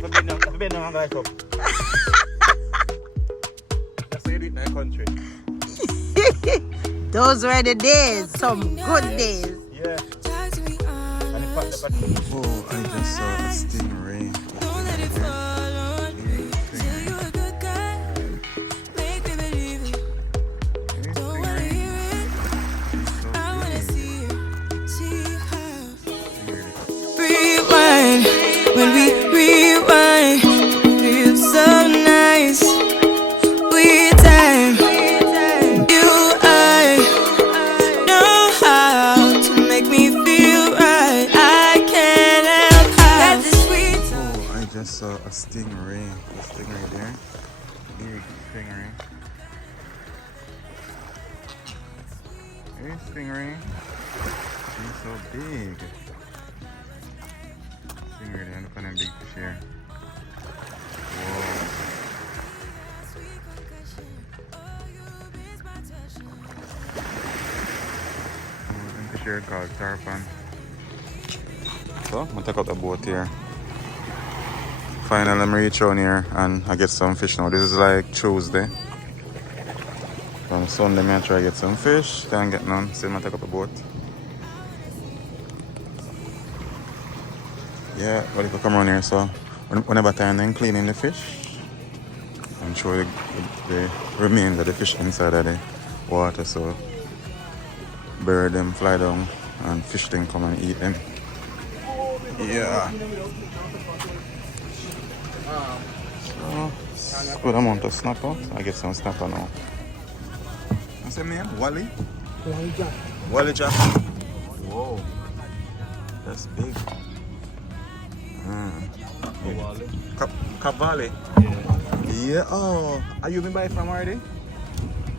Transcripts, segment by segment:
I've been on guys up. That's how you do it in the country. Those were the days, some good days. Yeah. And in fact, oh, I just saw a stingray. Don't let it fall on me. Say you're a good guy. Make me believe it. Don't wanna hear it. I wanna see it. See how. Rewind. When we rewind, feels so nice. We time. You, I know how to make me feel right. I can't help how. Oh, I just saw a stingray. A stingray there. Big stingray. Hey, stingray. He's so big. Stingray there. Look at them big fish here. Whoa. Fish here called tarpon. So, I'm gonna take out the boat here. Finally, I'm reach on here and I get some fish now. This is like Tuesday. On Sunday, I try to get some fish. Can't get none. So, I'm gonna take out the boat. Yeah, but if you come around here, so whenever time then cleaning the fish, I'm sure the remains of the fish inside of the water. So, bird them fly down and fish then come and eat them. Yeah. So, good amount of snapper. I get some snapper now. What's your name? Wally? Wally Jack. Wally Jack. Whoa. That's big. Cavalli. Yeah. Oh, are you been buy from already?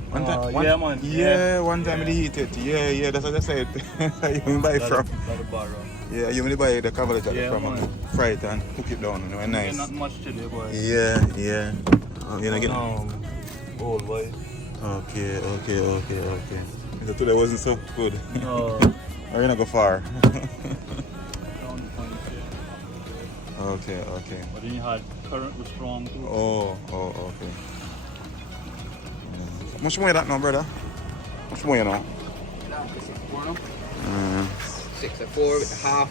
One time, Yeah, man. Yeah, one time they eat it. Yeah, that's what I said. You been buy from? Yeah, you been buy the cavalli jack from fry it and cook it down. You know, nice. Not much today, boy. Yeah. Oh, you're not getting. Old boy. Okay. So today wasn't so good. No. Or you not go far. Okay. But then you had current was strong too. Oh, okay. How much more you that now, brother? How much more you know? 64 with half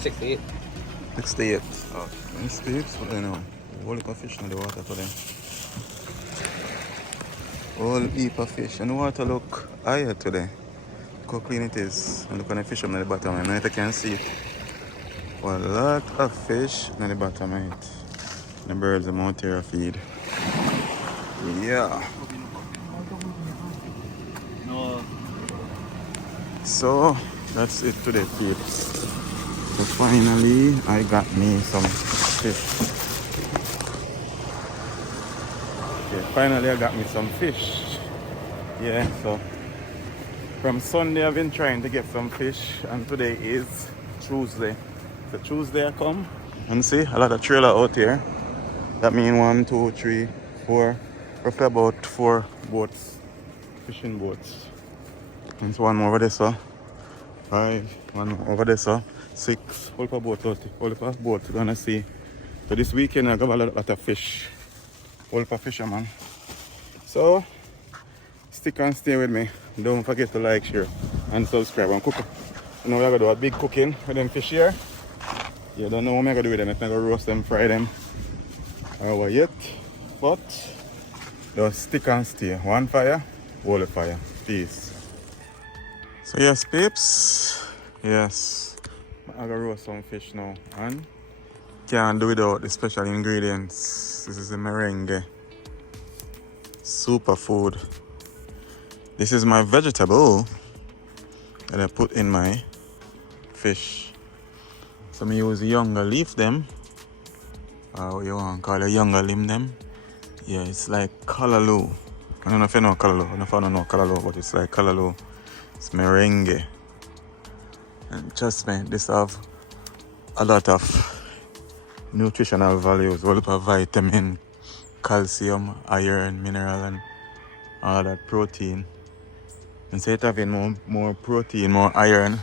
68. 68. Oh, 68? What do you know? Whole heap of fish in the water today. Whole heap of fish. And the water look higher today. Look how clean it is. And look at the fish on the bottom. I mean, you can see it. A lot of fish in the bottom of it. The birds are out here feed. Yeah. No. So that's it today, peeps. So finally I got me some fish. Okay, finally I got me some fish. Yeah, so from Sunday I've been trying to get some fish and today is Tuesday. So Tuesday I come and see a lot of trailer out here. That means 1, 2, 3, 4, roughly about 4 boats, fishing boats. There's one over there, so 5, one over there, so 6. All for boat out, all for boat gonna see. So this weekend I got a lot of fish, all for fisherman. So stick and stay with me. Don't forget to like, share, and subscribe and cook. You know we're gonna do a big cooking with them fish here. You don't know what I'm gonna do with them. I'm gonna roast them, fry them, or what yet. But just stick and stay. One fire, all the fire. Peace. So yes, peeps. Yes, I'm gonna roast some fish now, and can't do without the special ingredients. This is the merengue. Superfood. This is my vegetable that I put in my fish. So I use younger leaf them. What you want to call a younger limb them? Yeah, it's like callaloo. I don't know if you know callaloo. I don't know if I don't know callaloo, but it's like callaloo. It's merengue. And trust me, this have a lot of nutritional values. A lot of vitamin, calcium, iron, mineral, and all that protein. And so it having more protein, more iron,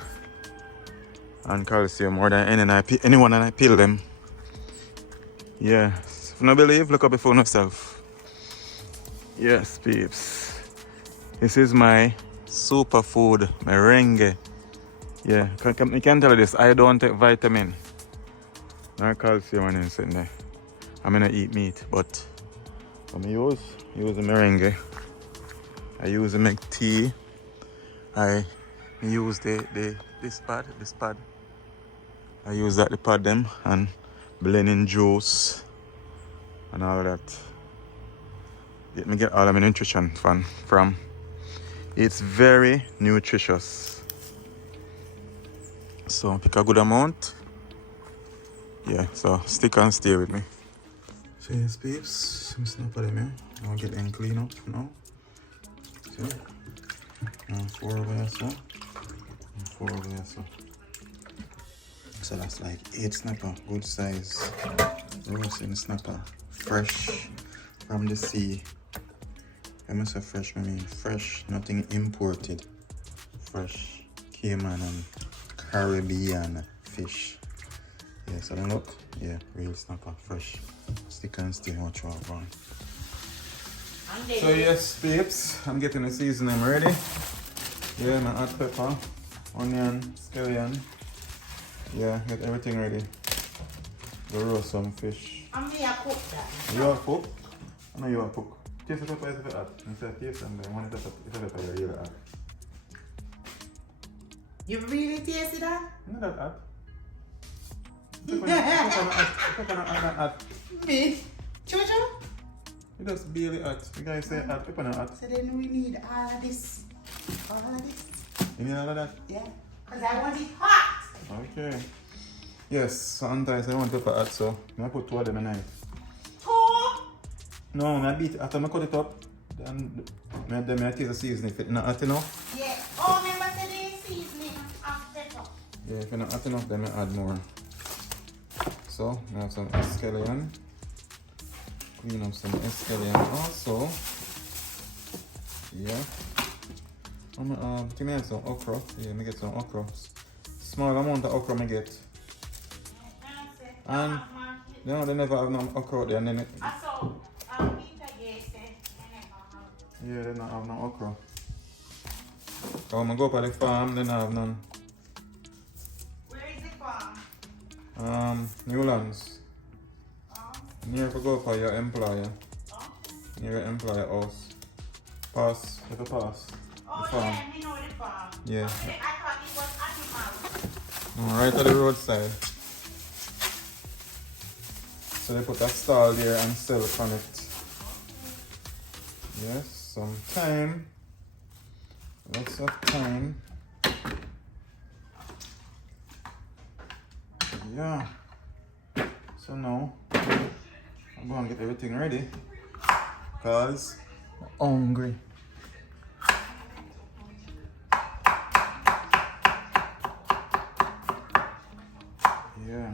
and calcium more than anyone and I peel them. Yeah. If you don't believe, look up before yourself. Yes, peeps. This is my superfood, merengue. Yeah, you can tell you this. I don't take vitamin. No calcium and anything there. I'm gonna eat meat, but I'm use the merengue. I use to make tea. I use this pad. I use that to pad them and blend in juice and all of that. Let me get all of my nutrition from. It's very nutritious. So pick a good amount. Yeah, so stick and stay with me. So yes, peeps, I'm snap at them here. I'll get them clean up now. See? 4 over here, so. 4 over here, so. So that's like 8 snapper, good size. Roasting snapper, fresh from the sea. When I say fresh, I mean fresh, nothing imported. Fresh Cayman and Caribbean fish. Yeah, so then look, yeah, real snapper, fresh. Stick and stay, watch out, man. So yes, peeps, I'm getting the seasoning ready. Yeah, my hot pepper, onion, scallion. Yeah, get everything ready. Go roast some fish. I'm here cook that. You are cook? I know you are cook. Taste the pepper is a bit hot. Instead of taste and then one is a pepper you're really hot. You really tasted that? Not that hot. Pepper not hot. Me? Jojo? It just barely hot. The guy say hot, pepper not hot. So then we need all of this. All of this? You need all of that? Yeah. Because I want it hot. Okay. Yes, sometimes I want pepper hot, so I put 2 of them in a knife. 2? No, I beat it. After I cut it up, then I taste the seasoning. If it's not hot enough, Yeah. Oh, remember today's seasoning of pepper. yeah, if it's not hot enough, then I add more. So, I have some scallion. Clean up some scallion also. Yeah. I think I have some okra. Yeah, I get some okra. Small amount of okra I get. And you know, they never have no okra out there. And then it, yeah, they don't have no okra. So when I go up at the farm, they don't have none. Where is the farm? Newlands. Near to go for your employer. Near your employer house. Pass. Take a pass. Oh, The farm. yeah, we know the farm. Yeah. Okay, I thought it was animal. Right at the roadside. So they put a stall there and sell on it. Yes, some thyme. Lots of thyme. Yeah. So now I'm going to get everything ready because I'm hungry. Yeah.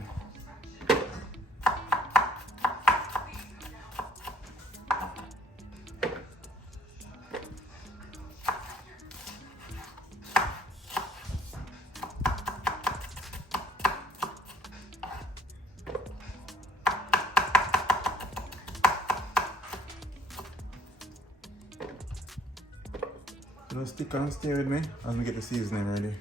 Just stick and stay with me as we get the seasoning ready.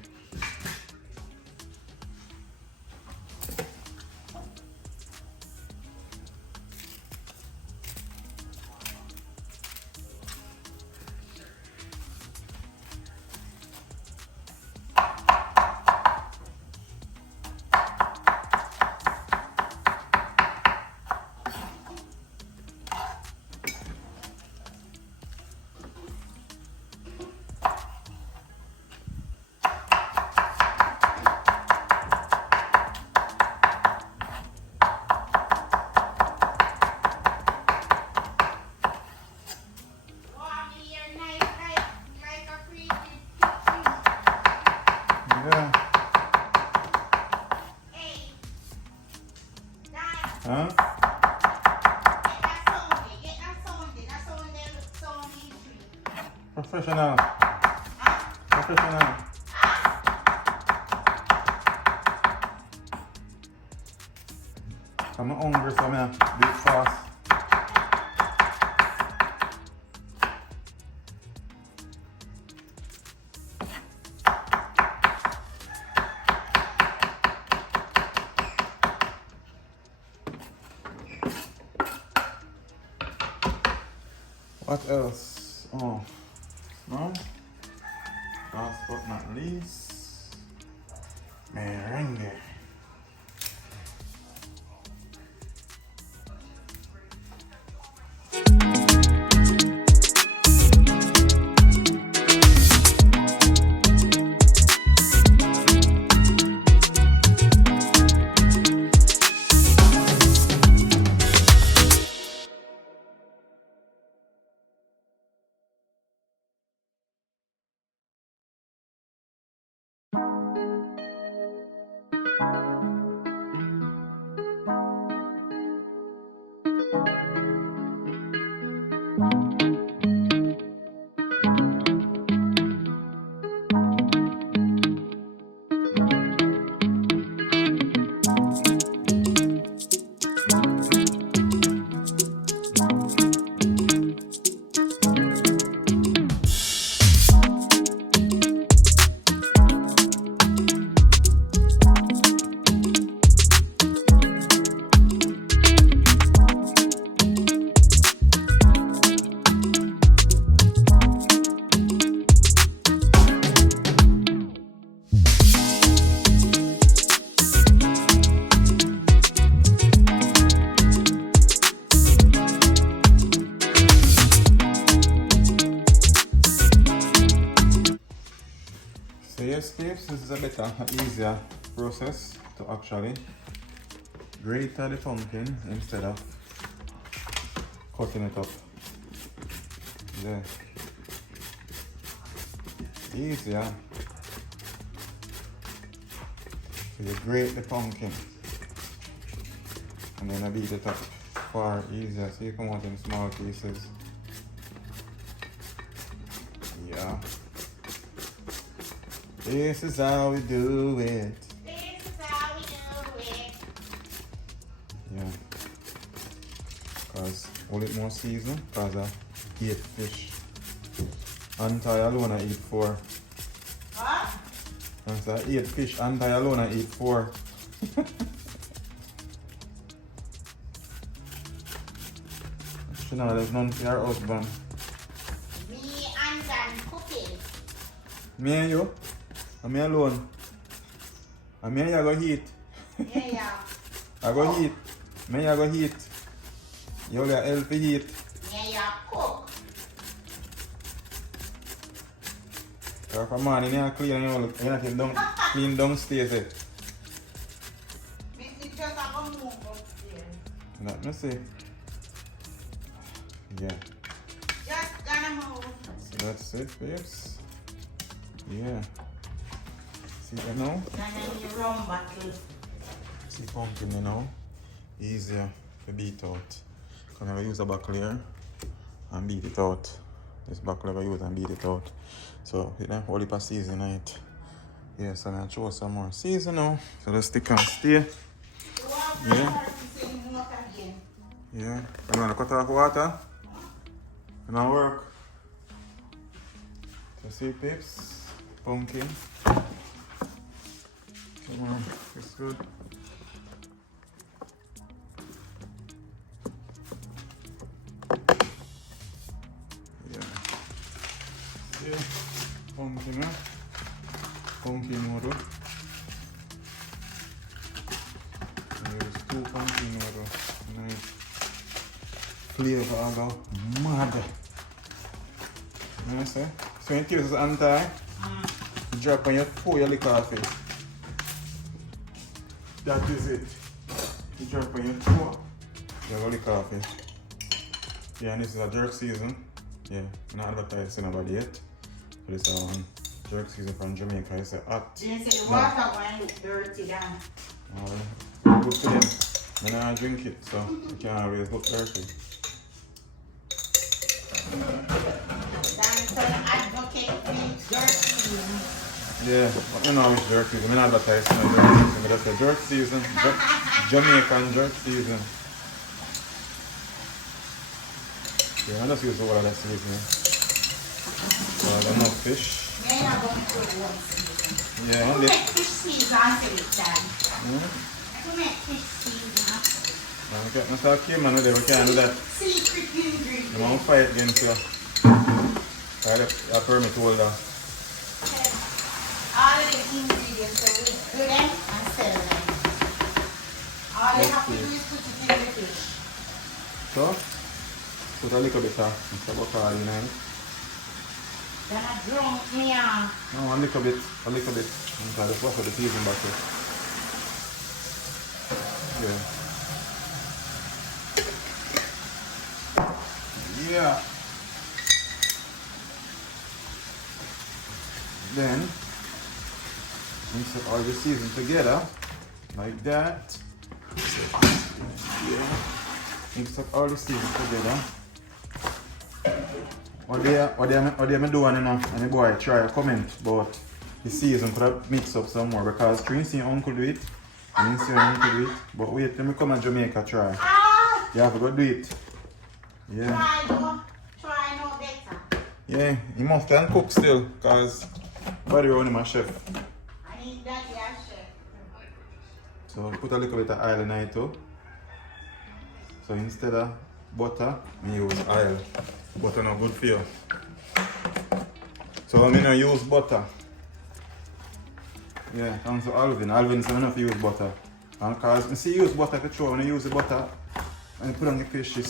Yeah. Huh? Professional. Professional. I'm hungry, so I'm gonna do it fast. What else? Oh, no. Last but not least, merengue. So yes, babes, this is a better, easier process to actually grate the pumpkin instead of cutting it up. There. Easier. So you grate the pumpkin and then I beat it up far easier so you come out in small pieces. Yeah. This is how we do it. This is how we do it. Yeah. Cause all it more season, cause I eat fish. Anti alone I eat 4. What? Cause I eat fish, anti alone I eat 4. She know there's none for your husband. Me and Dan cooking. Me and you? And me alone? And me and you go eat? Yeah. I go eat. Me and you go eat. You only help to eat. Yeah, cook. So for morning you clean clean downstairs. Me just have a move upstairs. Let me see. Yeah. Just gonna move. So that's it, babes. Yeah. See that now? And then you rum bottle. See pumpkin you know? Easier to beat out. Because I'm going to use a buckle here and beat it out. This buckle I'm going to use and beat it out. So, you know, whole heap of season on it. Yeah, so I'm going to throw some more season now. So let's stick and stay. Yeah. Yeah. You want to cut off water? And I work. So see, peeps, pumpkin. Come on, it's good. Yeah. See, pumpkin, huh? Pumpkin noodle. There's 2 pumpkin noodle. Nice. Flavor I go mad. You know what I say? So when you kill this anti, you drop on your pour your liquor off it. That is it. You drop on your pour, you have a liquor off it. Yeah, and this is a jerk season. Yeah, I'm not advertising nobody yet. But this is jerk season from Jamaica. It's hot. They say the water went dirty down. Alright. Good for them. I don't drink it, so it can't always look dirty. Dan advocate makes dirty. Yeah, but I know it's jerk season. I'm not advertising jerk season. But that's a jerk season. Jamaican jerk season. Yeah, I just use all of that seasoning. So I don't know fish. Then I'm going to put one season. Yeah, Who and make fish season till it's done? Hmm? Who make fish season? Okay, I'm start came with it, we can't do that. Secret ingredient. I'm gonna fight against you. I permit holder. All of the ingredients that we do them and sell them. All you have to do is put it in the fish. So, put a little bit of butter in it. Then I drunk me on. No, a little bit. Because just wash out the season butter. Yeah. Yeah. Then, mix up all the season together, like that. Yeah. Mix up all the season together. What they me doing, you know? And the boy try to comment about the season could have mix up some more because Trin see uncle do it, and he see uncle do it. But wait, let me come to Jamaica try. Ah! You have to go do it. Yeah. Try no better. Yeah, he must can cook still, because body around him a chef. I need that, yeah, chef. So put a little bit of oil in it too. So instead of butter, I use oil. Butter not good for you. So I'm gonna use butter. Yeah, thanks to Alvin. Alvin said I don't use butter. And because I see use butter to throw when I use the butter and put on the fish, it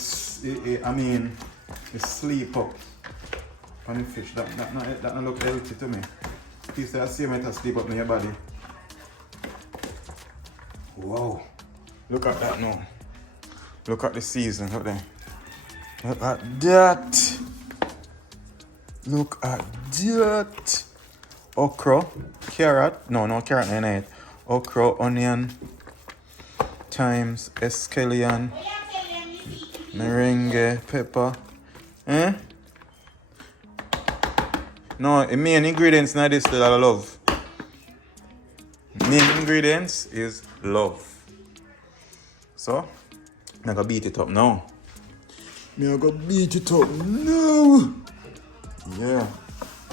sleep up on the fish. That not look healthy to me. Piece of same it sleep up in your body. Wow. Look at that now. Look at the season, look there. Look at that. Look at that. Okra, carrot, no carrot in it. Okra, onion, thyme, escallion, merengue, pepper. Eh? No, the main ingredients in this that I love. Main ingredients is love. So, I'm gonna beat it up now. I'm gonna beat it up now. Yeah,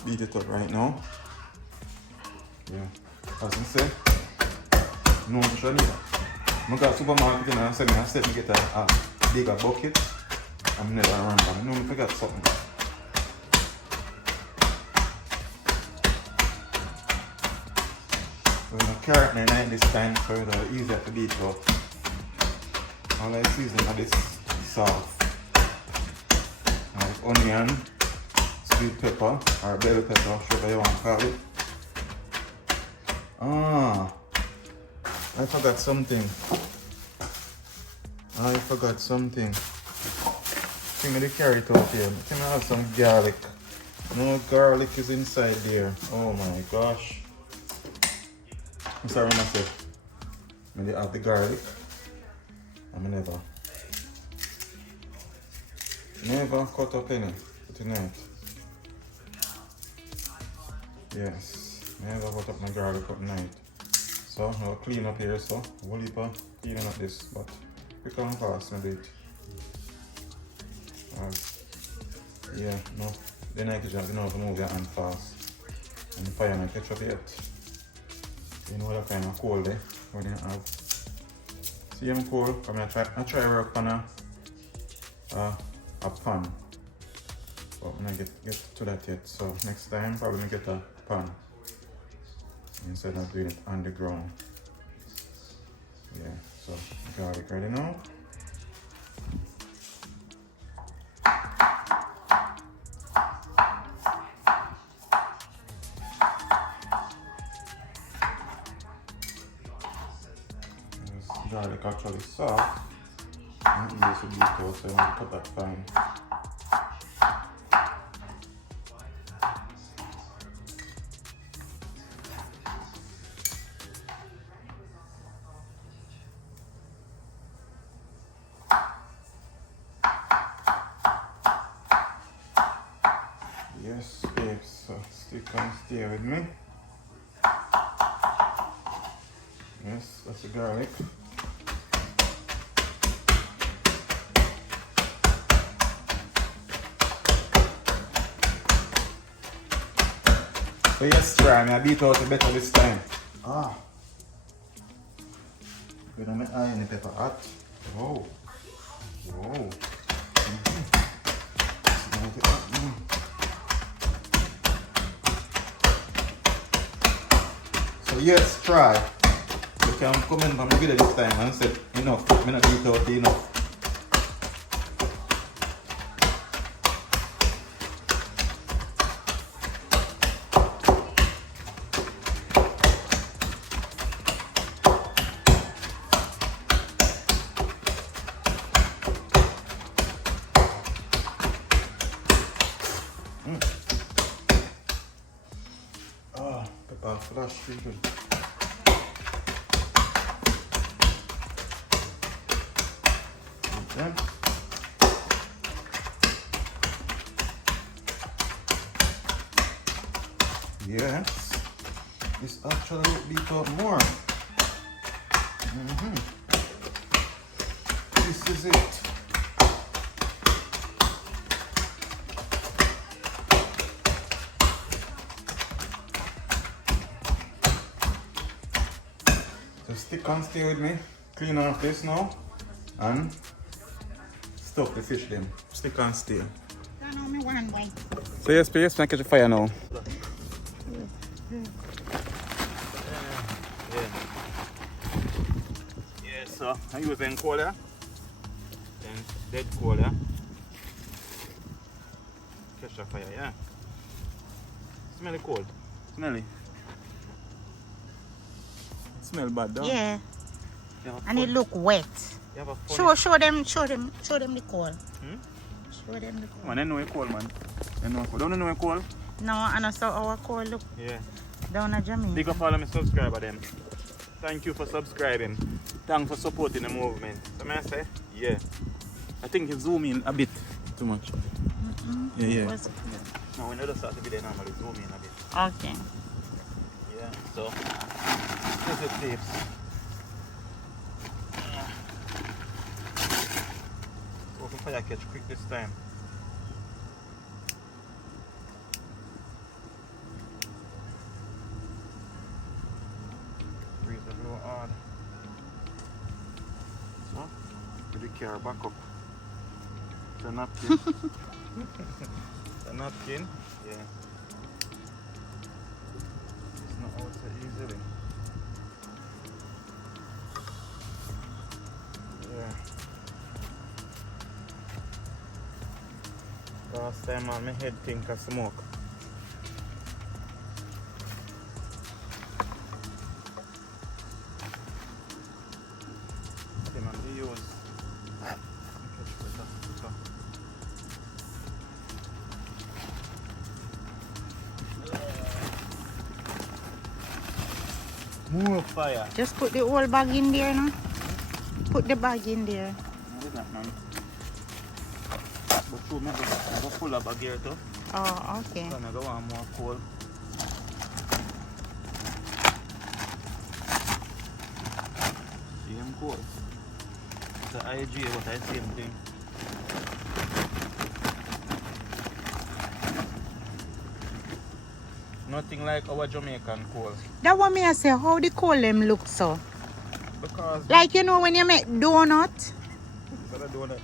beat it up right now. Yeah, as I say, no one should need. I got supermarket and I said I said me get a bigger bucket. I'm never remember. I know I forgot something. So the carrot in it this time so it's easier to beat up. All I season is this salt. Like onion, sweet pepper or bell pepper, whatever you want to call it. Ah, I forgot something. Give me the carrot out here. Can I have some garlic? No garlic is inside there. Oh my gosh. I'm sorry myself. I have the garlic. I'm never cut up any tonight. Yes. Never cut up my garlic at night. So I'll clean up here, so we'll leave cleaning up this, but we can fast a bit. Yeah, no, then I can just move your hand fast. And the fire might catch up yet. You know that kind of cold there, when you have. See I'm cold, I'm gonna try work on a pan. But I'm gonna get to that yet, so next time probably gonna get a pan. Instead of doing it on the ground. Yeah, so garlic ready now. This garlic actually soft. And easy to beat out, so I want to cut that fine. Yes, babes, so stick and stay with me. Yes, that's the garlic. So yes, try me. I beat out the better this time. Ah. Gonna make onion and pepper hot. Whoa. Whoa. So yes, try. You can come in from the video this time and say enough. I'm not beat out enough. Pepper flash really good. Okay. Yes, this actually will beat out more. This is it. Stick and stay with me. Clean off this now and stuff the fish then. Stick and stay. Turn on me one way. So yes, please, I catch a fire now. Yeah, so I use then cola, then dead cola. Catch a fire, yeah. Smell it cold. Smell it. Smell bad, though. Yeah. And it look wet. You have a funny... Show them the coal. Show them the coal. Man, I know it's cold, man. I know it's cold. Don't you know it's cold? No, I know so our coal look Yeah. down at Jamaica. Big up all of my subscribers then. Thank you for subscribing. Thanks for supporting the movement. So may I say? Yeah. I think you zoom in a bit too much. Yeah. No, when you just start the video normally zoom in a bit. Okay. Yeah, so here's the tips. Open fire catch quick this time. Breeze a blow hard. So, put the car back up. The napkin. The napkin. Yeah. It's not out so easily. Yeah. Last time on my head think of smoke. Okay, man, we use more fire. Just put the whole bag in there now. Put the bag in there. What is that, man? But show me, I go full of bag here too. Oh, okay. So I go want more coal. Same coal. It's an IG, but I same thing. Nothing like our Jamaican coal. That one me I say how the coal them look so. Because Like you know when you make donut, it's a donut.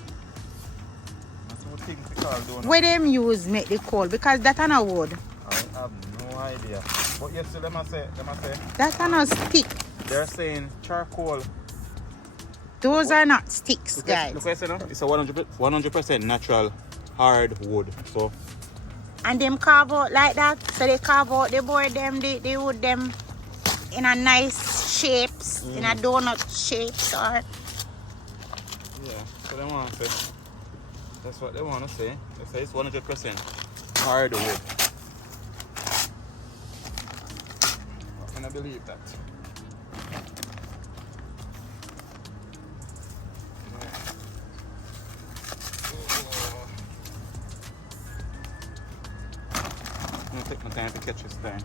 That's what things we call donut. where them use make the coal because that an a wood. I have no idea. But yes, so them a say, That an a stick. they're saying charcoal. Those are not sticks, Look guys. what I say now. It's a 100% natural hard wood. So And them carve out like that. So they carve out the board them, they wood them in a nice shapes, in a donut shapes or yeah, so they want to say. That's what they want to say. They say it's 100% hard wood. I cannot believe that. I'm gonna take my time to catch this time.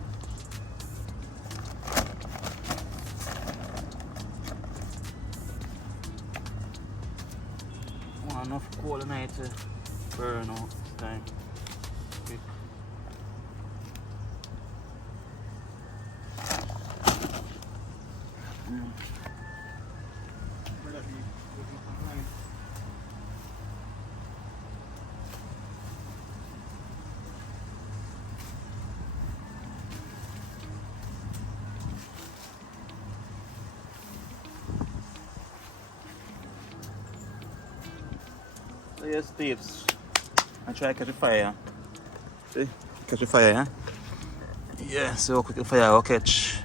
I want enough coal tonight to burn out this time. Quick. So yes, Steves. I try to catch a fire. See? Catch a fire, yeah? Yeah, see how quick the fire will catch.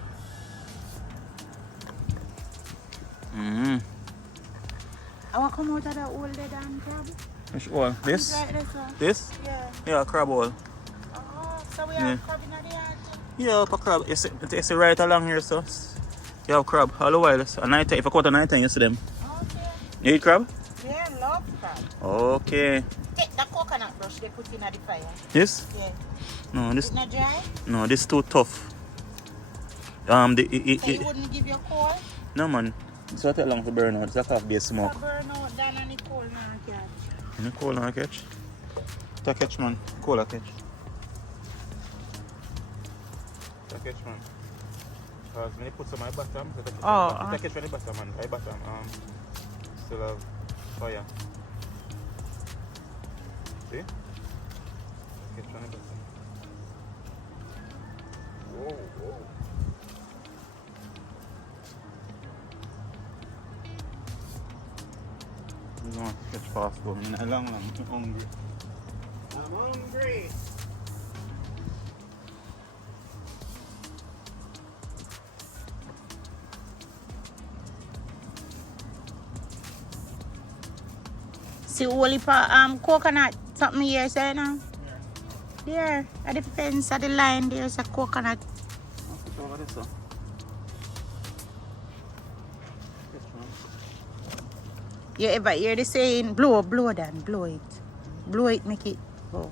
I will come out of the old dead and crab. Which one? This? Right, this one. This? Yeah. Yeah, crab hole. Oh, so we Yeah. have crab in the yard. Yeah, up a crab. You see right along here, so you have crab all the while. At night, if you go to night time, you see them. Okay. You eat crab? Yeah, love crab. Okay. Take the coconut brush they put in the fire. This? Yeah. No, It's this not dry? no, this too tough. So you wouldn't give your coal? No man. It's not that long to burn out. It's like half base smoke. So burn out down on the coal now, catch. Any coal on catch? Ta catch man. Coal a catch. Ta catch man. Because when you put some on the bottom, ta catch on the bottom man. Right bottom. Still have fire. See? Catch on the bottom. Whoa, whoa. I want to catch fast though. I'm long. I'm hungry. I'm hungry. See only for coconut something here say now? There, at the fence at the line there's a coconut. I'll put over this one. You ever hear the saying blow then blow it. Blow it, make it go.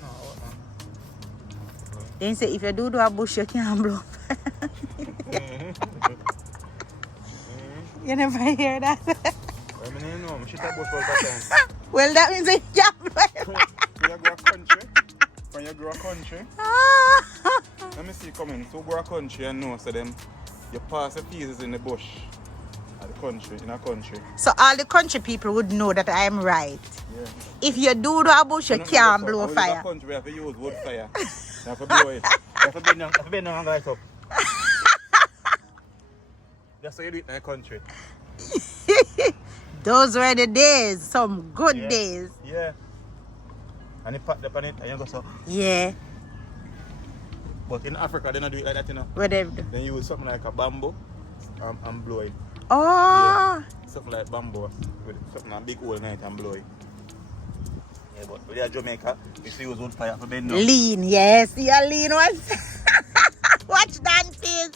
No, what man? Then say if you do a bush you can't blow. You never hear that? I mean, no, I shoot a bush all the time. Well that means you can't blow. When you go a country, when you grow a country, let me see coming. So go a country and know so them you pass the pieces in the bush at the country, in a country. So all the country people would know that I am right. Yeah. If you do a bush you can't blow In fire. a country we have to use wood fire. You have to blow it. You have to bend down and light up. That's how you do it in a country. Those were the days, some good Yeah. days. Yeah. And you pat up on it and you go so. Yeah, But in Africa they don't do it like that, you know. whatever. They use something like a bamboo and blow it. Oh, Yeah. Something like bamboo with something a big hole in it and blow it. Yeah, but when you're Jamaica, we still use wood fire for bend down. lean, yes, you're lean once. Watch that face.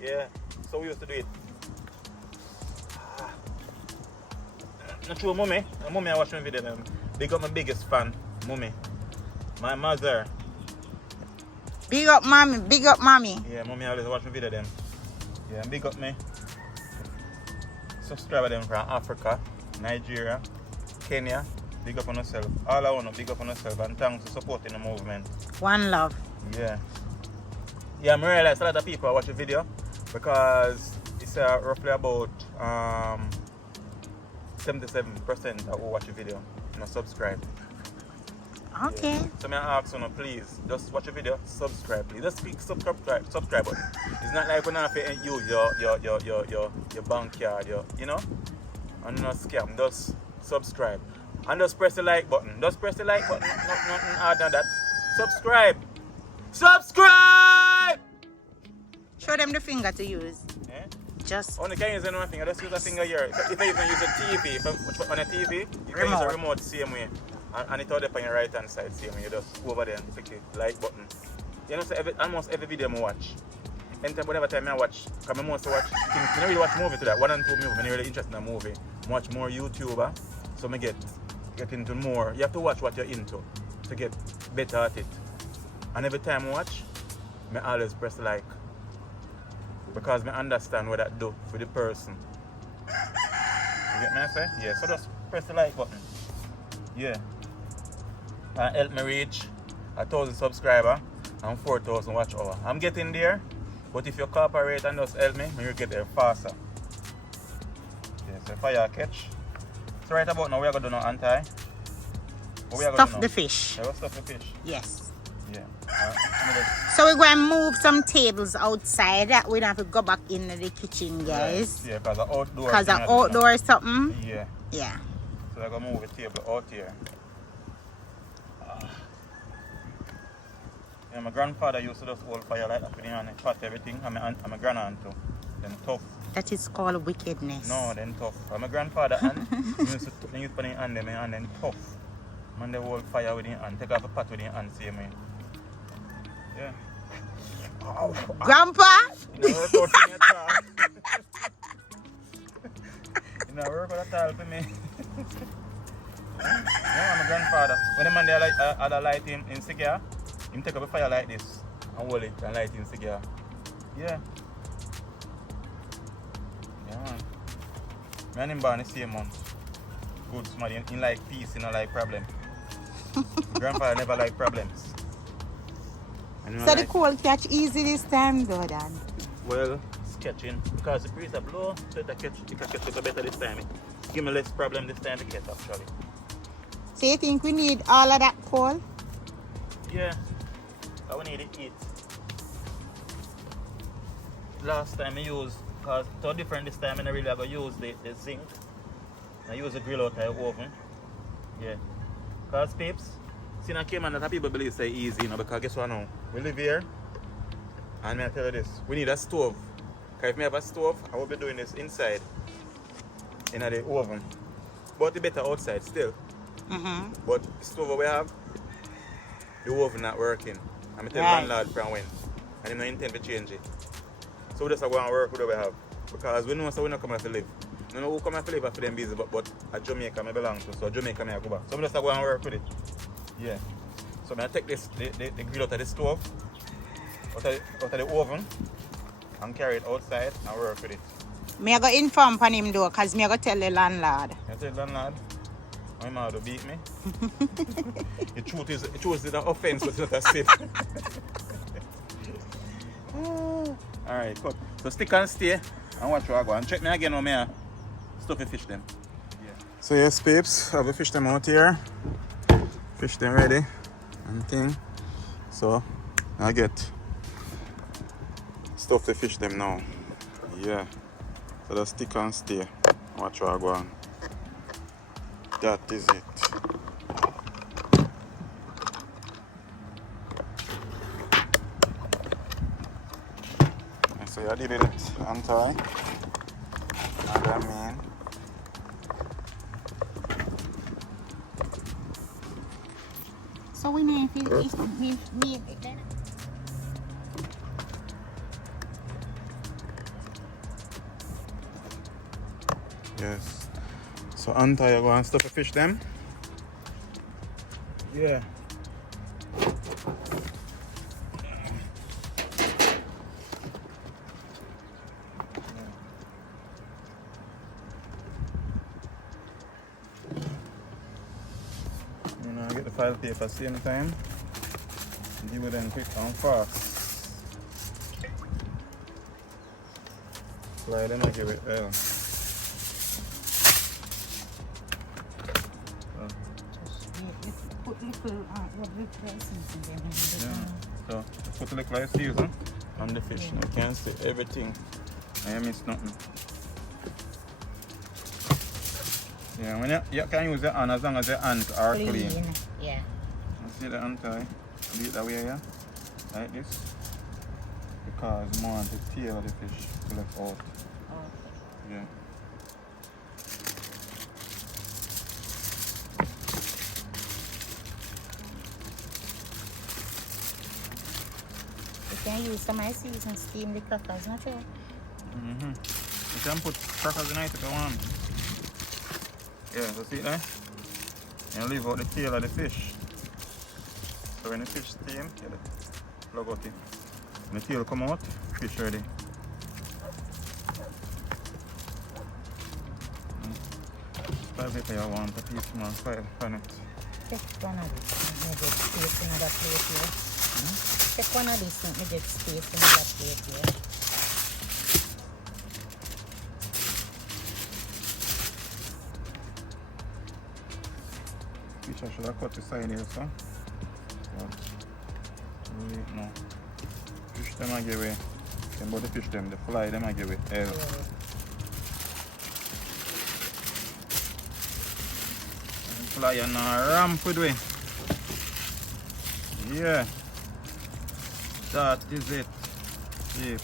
Yeah, so we used to do it. Not true, mommy. Mommy, I watch my video. Big up my biggest fan, mommy. My mother. Big up mommy, big up mommy. Yeah, mommy always watch my video them. Yeah, big up me. Subscribe them from Africa, Nigeria, Kenya. Big up on yourself. All I want to big up on yourself and thanks for supporting the movement. One love. Yeah. Yeah, I realize a lot of people watch the video because it's roughly about 77% that will watch the video and subscribe. Okay. Yeah. So I ask you, please, just watch the video, subscribe, please. Just click subscribe button. It's not like when you have to use your bank card, you know, and not scam. Just subscribe and just press the like button. Just press the like button. Nothing harder than that. Subscribe. Subscribe. Show them the finger to use. Eh? Just Only can use one finger. Just use a finger here. If I even use a TV, if on a TV, you can use a remote same way. And it's all up on your right hand side, same way. You just go over there and click the like button. You know, so almost every video I watch. Anytime, whatever time I watch, because I mostly watch things. I don't really watch movie to that. 1 and 2 movies. I'm really interested in a movie. I watch more YouTuber. So I get into more. You have to watch what you're into to get better at it. And every time I watch, I always press like. Because I understand what that do for the person. You get me I say? Yeah, so just press the like button. Yeah. And help me reach 1,000 subscribers and 4,000 watch hours. I'm getting there. But if you cooperate and just help me, you get there faster. Yeah, so fire catch. So right about now we are gonna do no anti. What we are gonna Stuff do the now? fish. Yeah, we'll stuff the fish. Yes. Yeah. Alright. So we're going to move some tables outside. We don't have to go back in the kitchen, guys. Yeah, because the outdoor. Because the thing I don't know. outdoor or something. Yeah. Yeah. So I'm gonna move the table out here. Yeah, my grandfather used to just hold fire like that with him and pot everything. And my grandaunt too. Then tough. That is called wickedness. No, then tough. And my grandfather and he used to put the hand in them and then tough. Man, they hold fire with him and take off a pot with him and same way. Yeah. Grandpa? You know, work out for me at all. You know, work out at all for me. Yeah, my grandfather. When the man there had a light in cigar, him take up a fire like this and hold it and light in cigar. Yeah. Yeah, man. Me and him born the same month. Good, somebody in like peace, you know, like problem. Grandfather never like problems. So the cold catch easy this time, though, Dan? Well, sketching. Because the breeze are blow, so it can catch it better this time. Give me less problem this time to catch actually. So you think we need all of that coal? Yeah. I will need to eat. Last time I used, because it's so different this time, I really have to use the zinc. I use the grill out of the oven. Yeah. Because peeps, see I came and that people believe say easy, you know, because guess what now? We live here and I tell you this, we need a stove. Because if we have a stove, I will be doing this inside in the oven. But it's better outside still. But the stove we have, the oven not working. I'm telling the landlord from when. And he don't intend to change it. So we just go and work with what we have. Because we know so we not come here to live. We know who come here to live after them busy, but at Jamaica I belong to, so Jamaica I go back. So we just go and work with it. Yeah. So I take this the grill out of the stove, out of the oven, and carry it outside and work with it. Me I go inform on him though, because me I go tell the landlord. You tell the landlord? My mom to beat me. The truth is an offense, but it's not a sin. Alright, cut. So stick and stay and watch where I go. And check me again how I stuff the fish them. Yeah. So yes, peeps, I have the fish them out here. Fish them ready and thing. So I get stuff the fish them now. Yeah. So just stick and stay. Watch where I go on. That is it. So I did it untie. And I mean So we need to meet it then. yes. So untie, I go and stuff the fish them. Yeah. You know, I get the file paper same time. Give it them quick and fast. Slide and I give it there. Put little Yeah. So put a little season on the fish. You can't see everything. I miss nothing. Yeah, when you can use your hand as long as your hands are clean. Yeah. You see the anti? Do it that way, yeah? Like this. Because you want the tail of the fish to let out. Yeah. You can use some ice and steam the crackers, not true? You can put crackers in it if you want. Yeah, so see it there? And leave out the tail of the fish. So when the fish steam, you plug out it. When the tail come out, fish ready. File paper you want a piece more file on it. Take one of it. Maybe place another plate here. Take one of these, let me get space in that plate here. Which I should have cut the side here, so. No. Fish them I give away. Then but the fish them, the fly them I give away. Yeah. Fly and ramp with way. Yeah. That is it. Yes.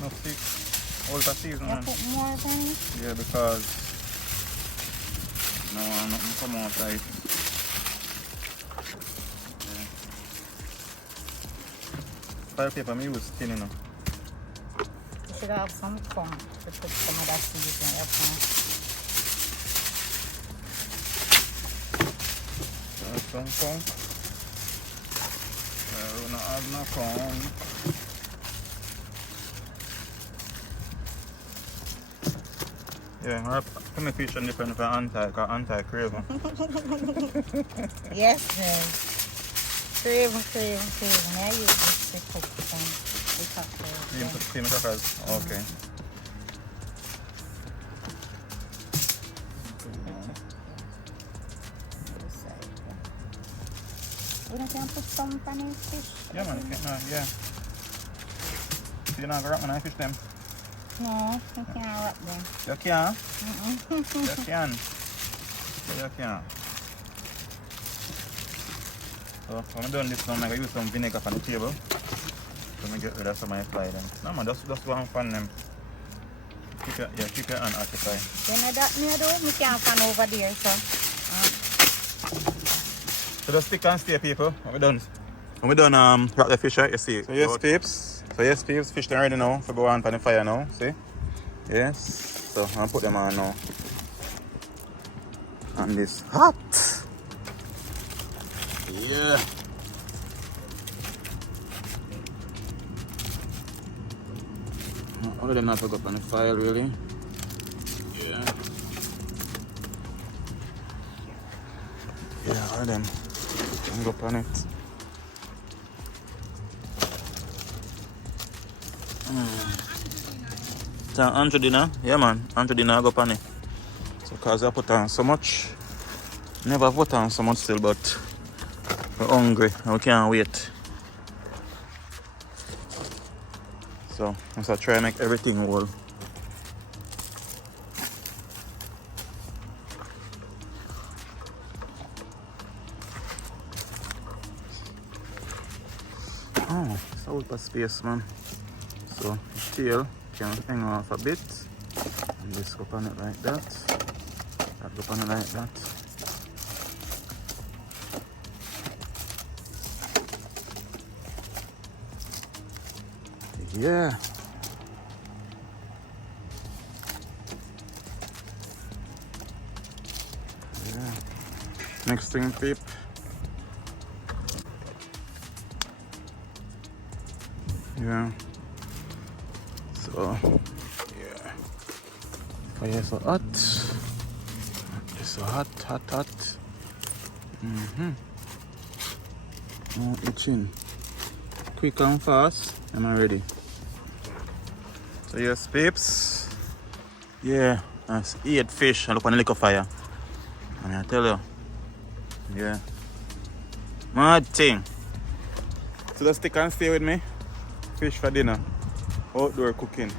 No stick. All the season. You put more than it? Yeah, because no, nothing come out right. Yeah. File paper me use thin enough. You should have some corn to put some of that seeds in your pan. Some corn. We don't have no corn. Yeah, our communication different from anti-craving. Yes, then. Craving. I use this to cook some Cream crackers. Okay. We don't can put some on your fish. Yeah, man. Yeah. So you're not gonna wrap my fish them? No, you can't wrap them. You can. You can. You can. So when I'm done this now, I'm going to use some vinegar on the table. So I'm get rid of some of my fly them. No man, just one fan them. Keep your hand occupied. You know that me do? Me can't fan over there, so. So just stick and stay, people. When we done wrap the fish out, you see. So yes, peeps. Fish them ready now. So go on for the fire now. See? Yes. So I'll put them on now. And this hot. Yeah. All of them have to go up on the fire, really. Yeah. Yeah, all of them can go up on it. So, Andrew dinner? Yeah, man. Andrew dinner go up on it. So, because I put on so much. Never put on so much still, but we're hungry and we can't wait. So, I'm going to try and make everything whole. Oh, it's a lot of space, man. So, the tail can hang off a bit. And this go on it like that. That go on it like that. Yeah. Yeah. Next thing, peep. Yeah. So, yeah. Fire so hot. It's so hot. Oh, itching. Quick and fast. Am I ready? So yes, peeps. Yeah, that's 8 fish and look on the liquor fire. And I tell you, yeah, mad thing. So just stick and stay with me. Fish for dinner, outdoor cooking.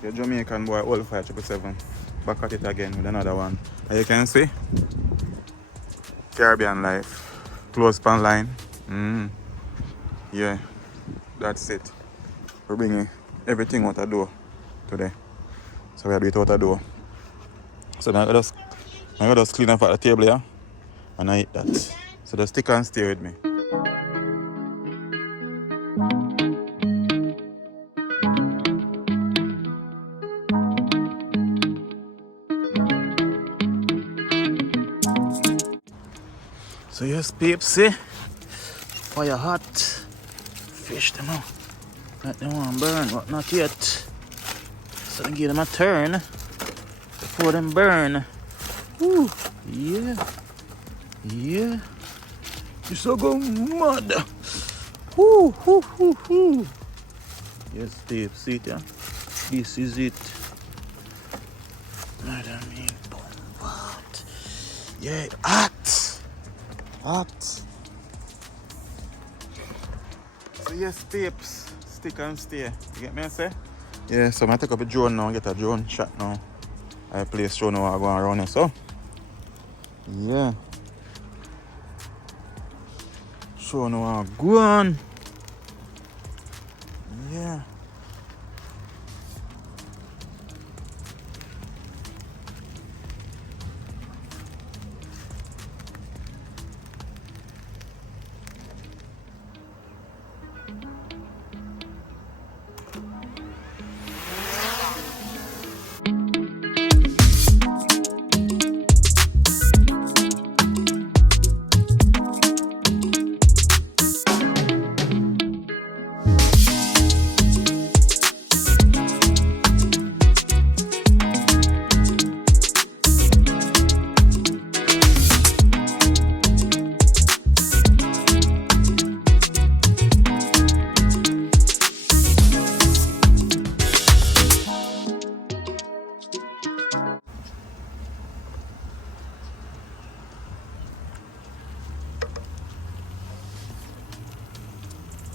Your Jamaican boy, all fire 777. Back at it again with another one. And you can see, Caribbean life, close pan line. Yeah, that's it. We're bringing everything out the door today. So we have to do it out the door. So now I just clean up at the table here and I eat that. So just stick and stay with me. So yes, peeps, see? Fire hot. Fish them out. Like they want burn, but not yet. So I give them a turn before them burn. Woo, yeah. Yeah. You so go mad. Woo, woo, woo, woo. Yes, peeps, see it, yeah? This is it. Madam, hot. Yeah, hot. Hot. So yes, peeps, stick and stay. You get me, I say? Yeah, so I'm gonna take up a drone now, get a drone shot now. I place drone now, I go around here, so. Yeah. Show now, I go on. Yeah.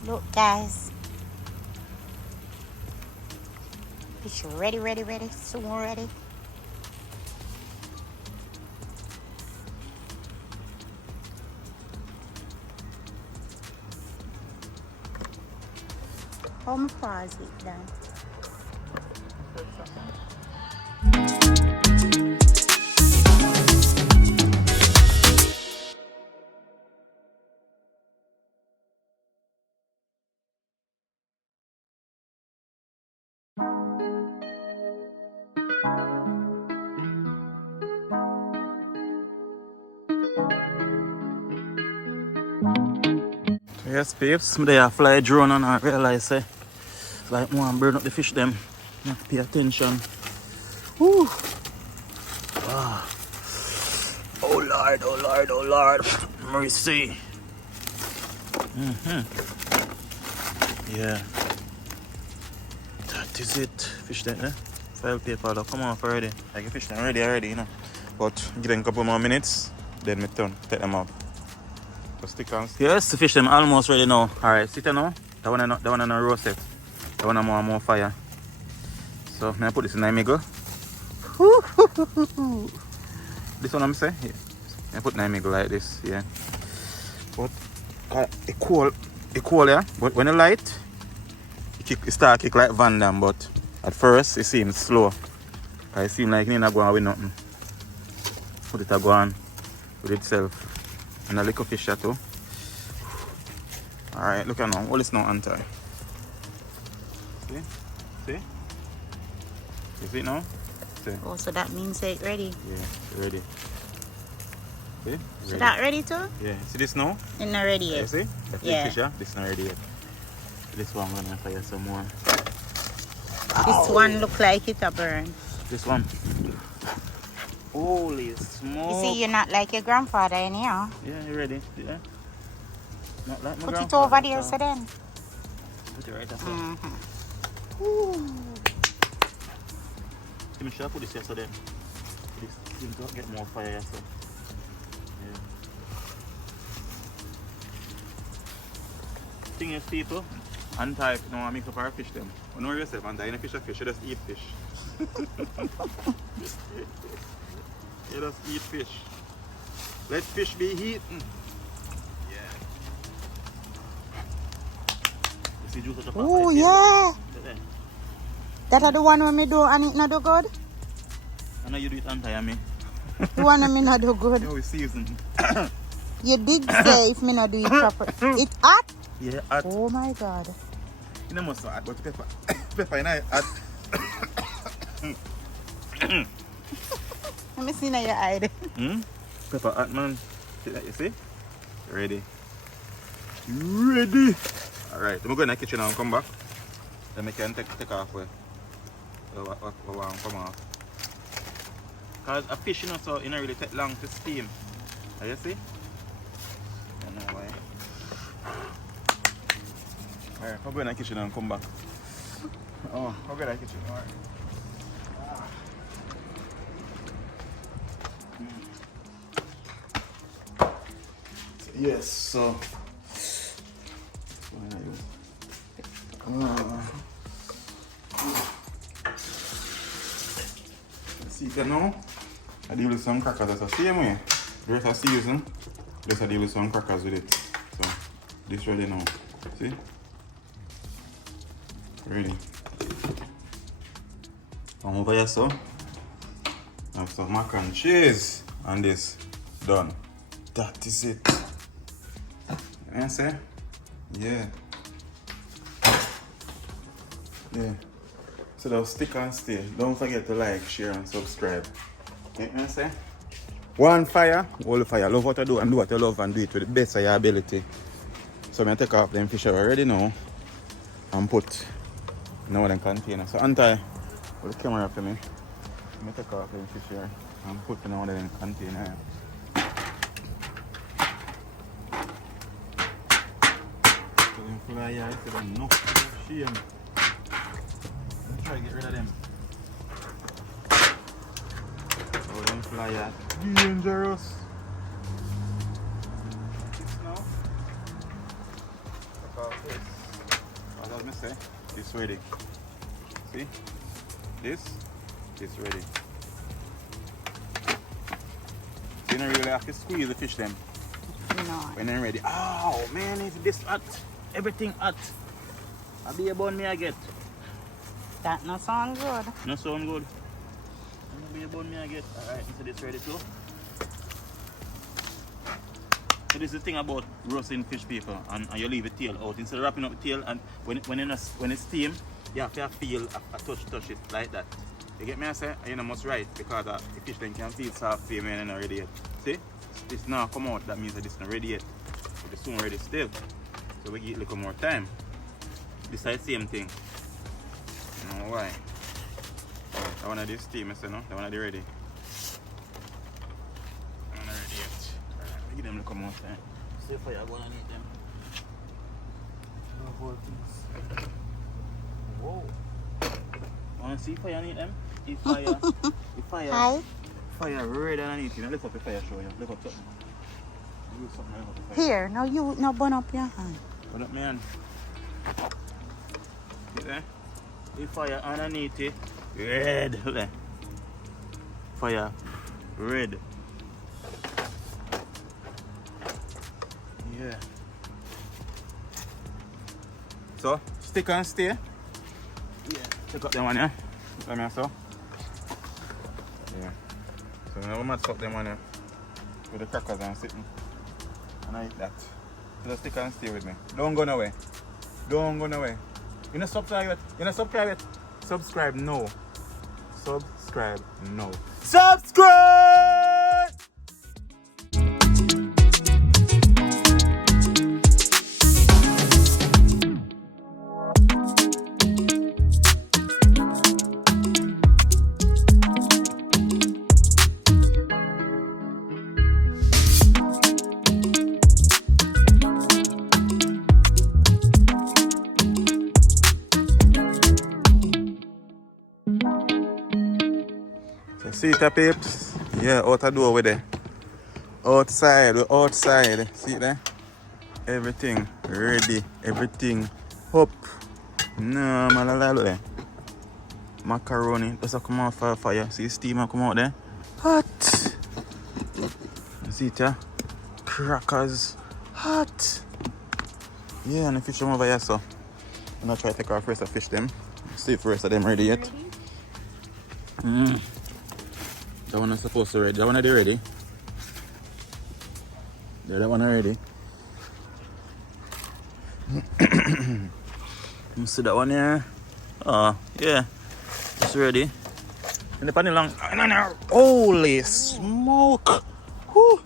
Look, guys. Fish ready, ready, ready. Soon ready. How much pause it down? Yes, peeps, they are fly drone and I realize like one burn up the fish them. You have to pay attention. Woo. Wow. Oh Lord, oh Lord, oh Lord. Mercy. Yeah. That is it. Fish them, eh? File paper, though. Come off already. Like, fish them already, you know. But give them a couple more minutes, then me turn, take them off. So stick on. Yes, the fish them almost ready now. Alright, sit there now. That one on a roasted. That one more fire. So I'm gonna put this in the middle. This one I'm saying? Yeah. I put in the middle like this, yeah. But it cool, yeah. But when you light, it start kick like Van Damme, but at first it seems slow. It seems like it ain't going with nothing. Put it go on with itself. And a little fish too. Alright, look at now. All is now anti. See? See? You see it now? See? Oh, so that means it's ready. Yeah, ready. See? So Ready. that ready too? Yeah. See this now? It's not ready You yet. see? The Yeah. fish, yeah? This not ready yet. This one I'm gonna fire some more. This one look like it a burn. This one. Holy smoke. You see, you're not like your grandfather anyhow. Yeah, you ready? Yeah. Not like my Put it grandfather, over there so then. Put it right there. Give me a shot, put this here so then. This seems to get more fire so. Yeah. Thing is, people, anti, no one mix up our fish them. You know yourself, anti, you fish a fish, you just eat fish. You just eat fish. Let fish be eaten. Yeah. You see juice at the top? Oh, yeah. That are the one when me do and it not do good? I know you do it anti me. The one when me not do good. You know it's seasoned. You did say if me not do it proper. It hot? Yeah, hot. Oh my God. You know must so hot, but pepper. Pepper in hot. Let me see now your eye there. Pepper hot man. You see? Ready? Ready? Alright, I'm going in the kitchen and come back. Then I can take off where we want to come off. Because a fish, you know, so it don't really take long to steam. Are you see? I don't know why. Alright, I'll go in the kitchen and come back. Oh, I'll go in the kitchen. Alright. Yes, so. See that now? I deal with some crackers that's the same way. The rest of season, just I deal with some crackers with it. So this ready now. See? Ready. Come over here, so. Have some mac and cheese. And this done. That is it. You know what I'm saying? Yeah. Yeah. So they'll stick and stay. Don't forget to like, share and subscribe. You know what I'm saying? One fire, all the fire. Love what I do and do what you love and do it to the best of your ability. So I'm going to take off them fish already now and put in one container. So untie the camera for me. I'm going to take off them fish here and put in one container. Fly here, I said no shame. Let's try to get rid of them. Oh, them fly here. Dangerous. This now. Look off this. What does I say? This ready. See? This ready. You don't really have to squeeze the fish then. No. When they're ready. Oh man, if this hot. Everything hot. I'll be about me I get. That not sound good. No sound good. I'll be about me I get. Alright, so this ready too. So this is the thing about roasting fish, people, and you leave the tail out. Instead of wrapping up the tail, and when it's steam, you have to feel a touch it like that. You get me I say? You know must right because the fish then can feel soft when it's not ready yet. See? This now come out, that means that it's not ready yet. But it's soon ready still. So we give it a little more time. This is the same thing. You know why? Oh, that one of this steam, I say no? That one of the ready. That one ready yet. Alright, give them a little more time. See if I'm gonna need them. Whoa. Wanna see if I need them? If fire Hi. fire red underneath you. Now lift up the fire show you. Lift up something. Use something lift up the fire. Here, now you now burn up your hand. Put up my hand. See there? The fire underneath it. Red. There. Fire red. Yeah. So stick and stay. Yeah. Check out them one here. Let me so. Yeah. So now we might stop them one here with the crackers and sitting. And I eat that. So just stick and stay with me. Don't go nowhere. Don't go nowhere. You know subscribe it. You know subscribe it. Subscribe no. Subscribe no. Subscribe! See it, peeps? Yeah, out the door with it. Outside, we're outside. See it there? Everything ready. Everything up. No, man, look there. Macaroni. Just come out for fire. See steamer come out there? Hot. See it, yeah? Crackers. Hot. Yeah, and the fish them over here, so. I'm gonna try to take our first fish them. See if the rest of them ready yet. That one is supposed to ready. That one are ready. Yeah, that one already. You see that one here? Oh, yeah. It's ready. And the pan long. Holy smoke! Whew.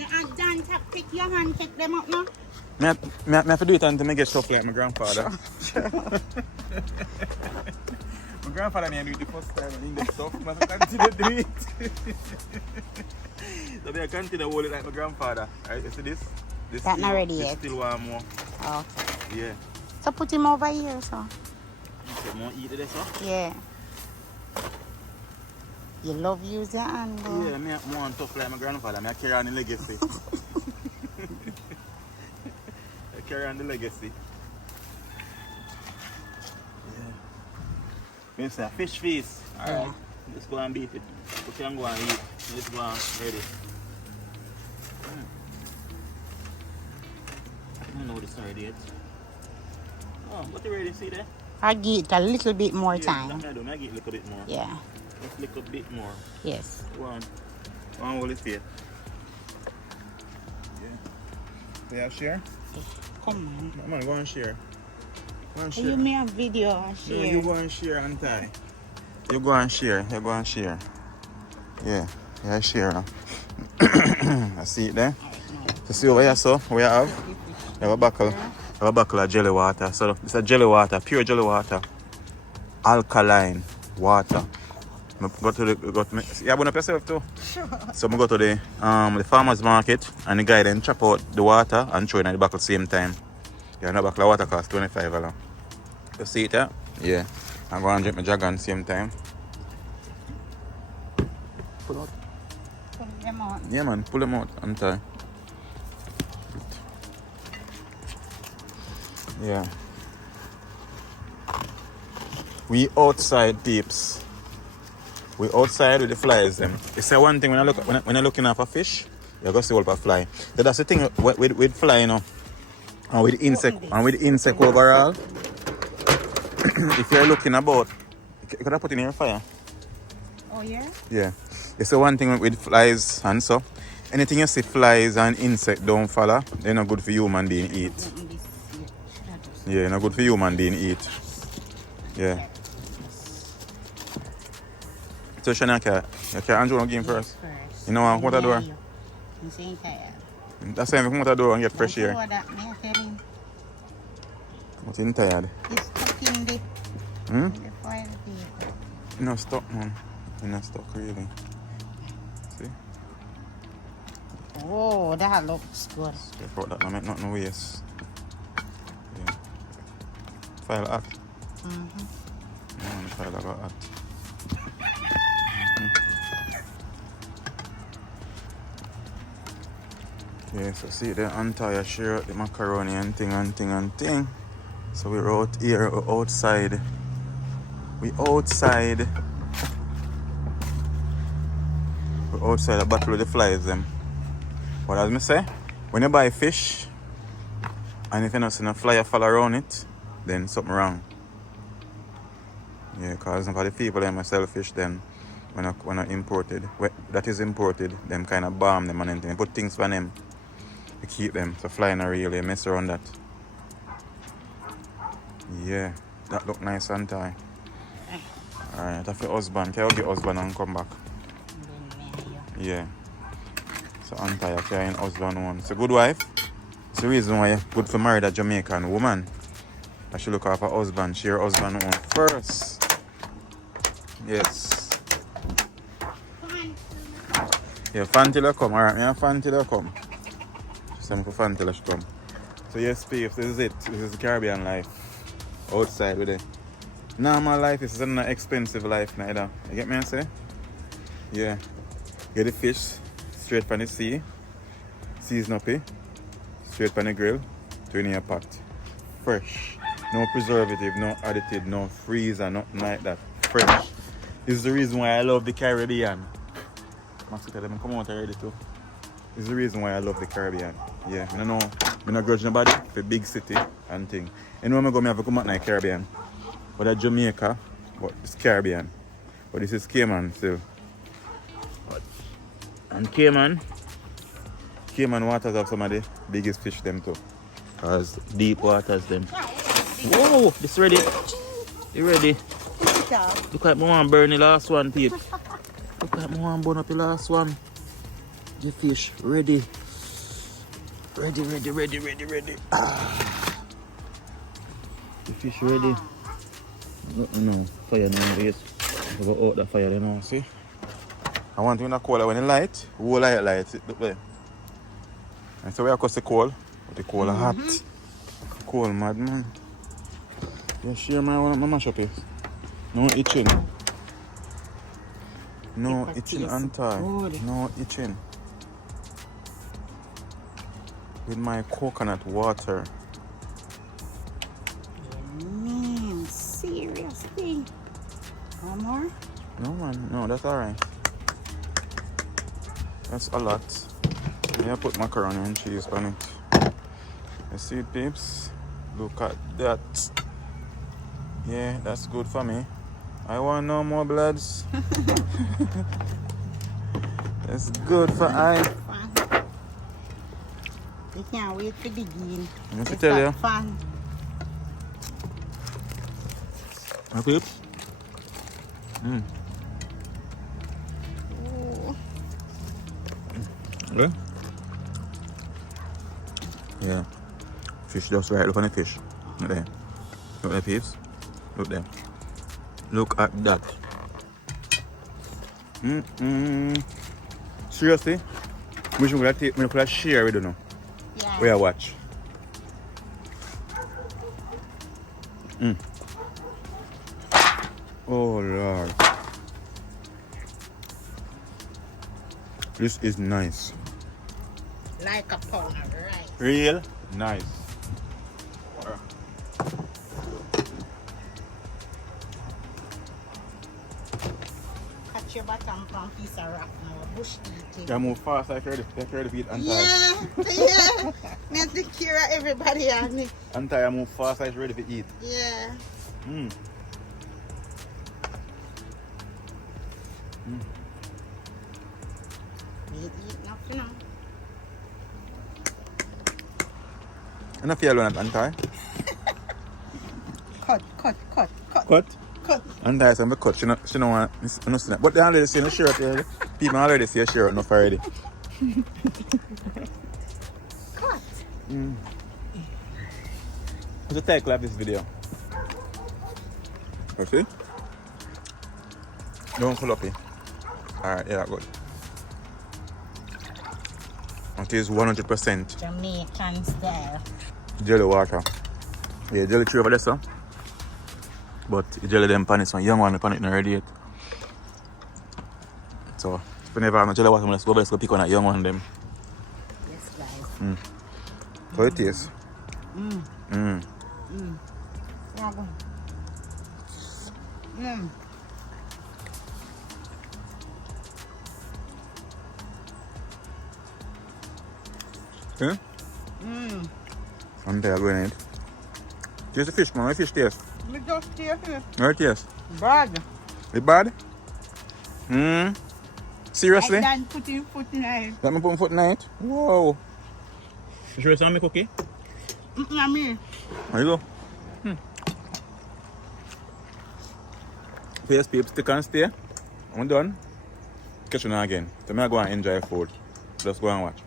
The Dan take your hand, take them up now. Me have to do it until I get stuff like my grandfather. My grandfather may do it the first time and he get stuff. I must continue to do it. So I continue to hold it like my grandfather. Alright, you see this? This That's not ready this yet. still want more. Oh. Yeah. So put him over here, so. You say more eat it, so? Yeah. You love use your hand, though. Yeah, me want tough like my grandfather. I carry on the legacy. I carry on the legacy. Yeah. Me say fish feast. Alright. Yeah. Let's go and beat it. We can go and eat. Let's go and ready. I don't know this already yet. Oh, what you ready? See there? I give it a little bit more time. I do. I give it a little bit more. Yeah. Just a little bit more. Yes. One hold it here. Yeah. So you have share? Come on. Come on, go and share. Go and share. You make a video and Yeah, share. you go and share and tie. You go and share. You go and share. Yeah. Yeah, share now. I see it there. So see over here, so we have. You have a buckle. You have a buckle of jelly water. So it's a jelly water, pure jelly water. Alkaline water. I go to the you have one up yourself too? Sure. So I go to the farmer's market and the guy then chop out the water and throw it in the buckle same time. Yeah, no buckle of water costs $25. You see it, yeah? Yeah. I'm going to drink my dragon same time. Pull out. Pull them out. Yeah man, pull them out and tie. Yeah. We outside peeps. We outside with the flies them. It's one thing when you're looking at a fish, you're gonna see all a fly. So that's the thing with fly, you know, and with insect overall. If you're looking about, could I put in your fire? Oh yeah? Yeah. It's the one thing with flies and so. Anything you see flies and insect don't follow, they're not good for human being eat. Yeah, not good for human being eat. Yeah. So Shanaka, you can Andrew game first. You know what I do? I'm saying tired. That's why I come out the door and get fresh air. What's in tired? It's stuck in the foil paper. You know stuck man. You not stuck really. See? Oh, that looks good. Careful that not make nothing waste. Yeah. File act. File got act. Yeah, so see the entire share the macaroni and thing. So we're out here, we're outside. We're outside the battle with the flies them. What as me say? When you buy fish and if you not see a fly fall around it, then something wrong. Yeah, cause for the people that sell fish then when I imported, that is imported, them kind of bomb them and anything. Put things on them to keep them. So flying not really mess around that. Yeah, that look nice and tie. Alright, that's your husband. Can you get husband and come back? Yeah. So untie your carrying husband one. It's a good wife. It's the reason why you're good for marry a Jamaican woman. I should look after her husband. She her husband one first. Yes. Yeah, fan till I come. Alright, me and fan till I come. Just I'm for fan till I come. So yes, peeps, this is it. This is the Caribbean life. Outside with it. Normal life is not an expensive life neither. You get me I say? Yeah. Get the fish straight from the sea. Season up it. Straight from the grill. Turn in your pot. Fresh. No preservative, no additive, no freezer, nothing like that. Fresh. This is the reason why I love the Caribbean. Mosquito, them come out already too. This is the reason why I love the Caribbean. Yeah, I know. I don't grudge nobody for big city and thing. Anywhere I go, I have to come out in the Caribbean. But that's Jamaica, but it's Caribbean. But this is Cayman still. And Cayman waters have some of the biggest fish them too. Cause deep waters them. Whoa, this ready? You ready? Look at me want burn the last one, peep. Look at me want burn up the last one. The fish ready. Ready, ready, ready, ready, ready. Ah. The fish ready. No, fire no waste. We go out the fire, you know, see? I want to in a coal when it light, we will light it, look there. And so we are cause the coal, but the coal are hot. Coal mad man. Yeah, sure man, I want to mash up it. No itching. No itching anti. No itching. With my coconut water. Seriously. One more? No man, no, that's alright. That's a lot. Yeah, I put macaroni and cheese on it. You see it, peeps? Look at that. Yeah, that's good for me. I want no more bloods. That's good for I. Fun. You can't wait for the game. Let me tell you. Fun. My peeps? Ooh. Yeah? Yeah. Fish just right. Look on the fish. Look there. Look there, peeps. Look there. Look at that. Seriously? We should share with you now. Yeah. We are watch. Oh Lord. This is nice. Like a pound of rice. Real nice. Catch your bottom from a piece of rock now. Bush eating. You move fast, I ready to eat anti. Yeah. Me have to care of everybody on me. Anti, I move fast, I ready to eat. Yeah. You eat nothing now. And I feel alone at anti. Cut. Cut? Anti, so I'm cut. She don't want no snap. But they already see the shirt here. People already see a shirt enough already. Cut. What's the title of this video? You see? Don't pull up here. Alright, yeah, good. It is 100% Jamaican style. jelly water. Yeah, jelly tree over there, sir. But the jelly them pan is one young one, the pan it not ready yet. So, if you never have no jelly water, let's go over, let's go pick one that young one them. Yes, guys. How it tastes? Yeah, go. Yeah? I'm there going in. Taste the fish, man. How fish taste? Me just taste it. How it taste? Bad. It bad? Seriously? I done putting foot in it. Let me put my foot in it? Whoa. You sure it's not me cookie? Me. There you go. Face people, stick and stay. I'm done. Catch you now again. So I go and enjoy food. Just go and watch.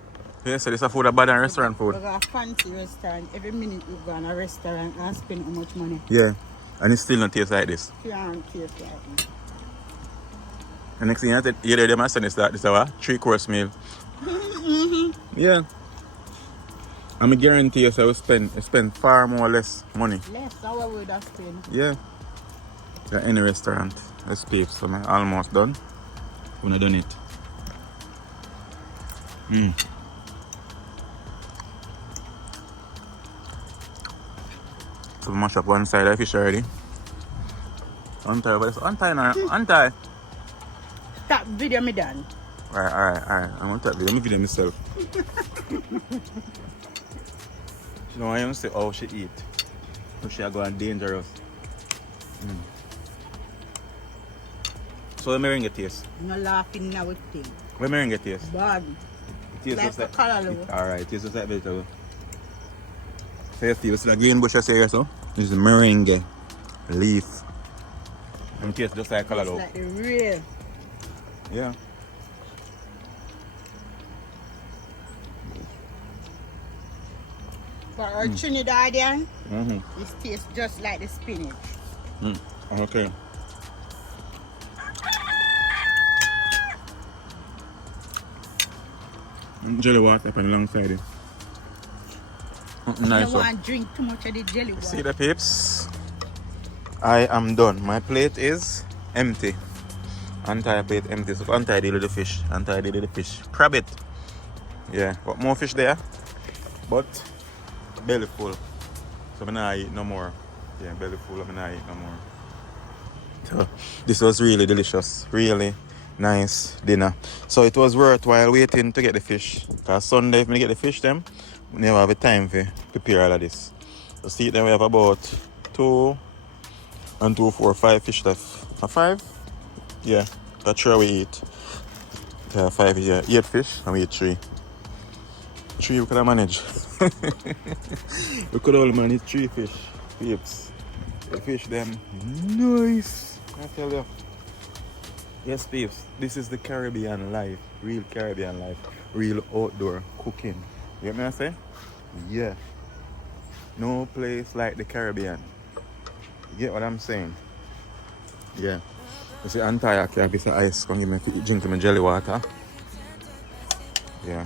Yeah, so this is food bad than restaurant food. We got a fancy restaurant. Every minute we go in a restaurant and spend how much money. Yeah. And it still not taste like this. Can't taste like this. The next thing you hear them saying is that this is our 3-course meal. Yeah. And I guarantee you so we spend far more or less money. Less than what we would have spent. Yeah. At any restaurant. Let's peep. So I'm almost done. When I done it. So we mash up one side of the fish already. Untie, but it's untie now. Untie. Stop video me done. Alright. I'm gonna take video. Let me video myself. You know, I don't say how she eat. So she are going dangerous. So the meringue taste. No laughing now with thing. Where meringue taste? Bad. It tastes Like just like callaloo. alright, it tastes just like vegetable. So you see, you see the green bush I say here, so this is the meringue leaf. And it tastes just like It's callaloo. like the real. Yeah. For our Trinidadian, Mm-hmm. it tastes just like the spinach. Okay. Jelly water up on alongside it. You Nice don't one. want to drink too much of the jelly water. See the peeps? I am done. My plate is empty. Entire plate empty. So untie the little fish. Untie the little fish. Crab it. Yeah. Got more fish there. But belly full. So I'm not eat no more. Yeah, belly full. I'm not eat no more. So this was really delicious. Really nice dinner. So it was worthwhile waiting to get the fish. Because Sunday if we get the fish them, we never have a time to prepare all of this. So see then we have about 2 and 2, 4, 5 fish left. 5? Yeah. That's sure we eat. Yeah, 5, yeah. 8 fish and we eat 3. 3 we could have managed. We could only manage 3 fish. Peeps. The fish them nice. I tell you. Yes, peeps. This is the Caribbean life. Real Caribbean life. Real outdoor cooking. You get me I say? Yeah. No place like the Caribbean. You get what I'm saying? Yeah. You see, entire can be some ice. Come give me drink my jelly water. Yeah.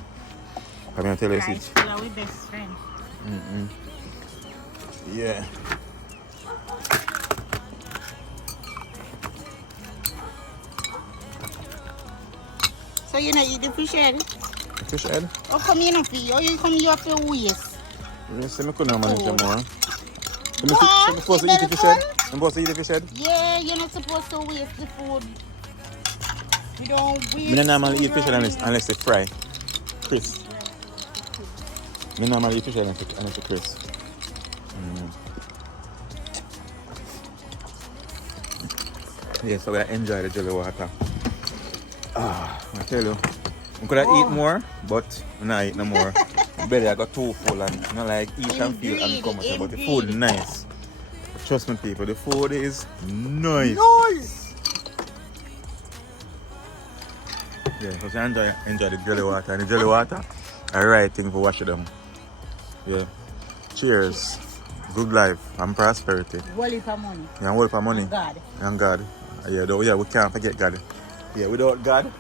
I'm gonna tell you Guys, this. we are with best friend. Yeah. So you know eat the fish head? Fish head? How come you not feel? Or you come you have to waste? You see, I couldn't manage them more. What? I'm supposed to eat the fish head? I'm supposed to eat the fish head? Yeah, you're not supposed to waste the food. We don't waste I don't normally food eat fish head around unless it's fry. Crisp. I normally eat fish head unless it's crisp. Yeah, so I enjoy the jelly water. I tell you, I could have eat more, but I'm not eat no more. Belly I got too full and you know, like eat and feel uncomfortable. But the food nice. Trust me people, the food is nice. Nice! Yeah, because I enjoy the jelly water. And the jelly water, a right thing for washing them. Yeah. Cheers. Good life and prosperity. Wallet for money. Yeah, and work for money. And God. And God. Yeah, though, yeah, we can't forget God. Yeah, without God.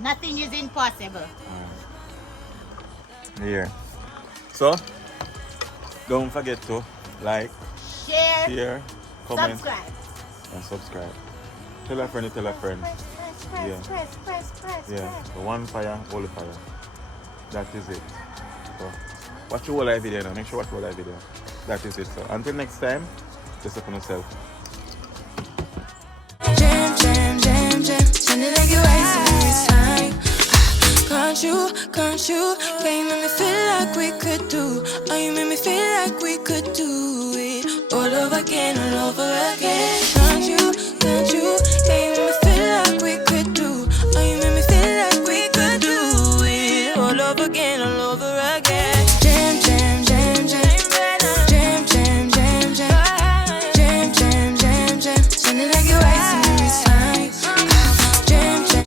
Nothing is impossible. Yeah. So, don't forget to like, Share, share, comment, subscribe. and subscribe. Tell a friend, tell a friend. Yeah. Yeah. So one fire, all the fire. That is it. So, watch your whole live video now. Make sure you watch your whole live video. That is it. So until next time, just look on yourself. Jam, jam, jam, jam. Sounding like you're wasting this time. Can't you? Yeah, you make me feel like we could do. Oh, you make me feel like we could do it all over again, all over again. Can't you? Yeah, you make me feel like we could do. Oh, you make me feel like we could do it all over again, all over again.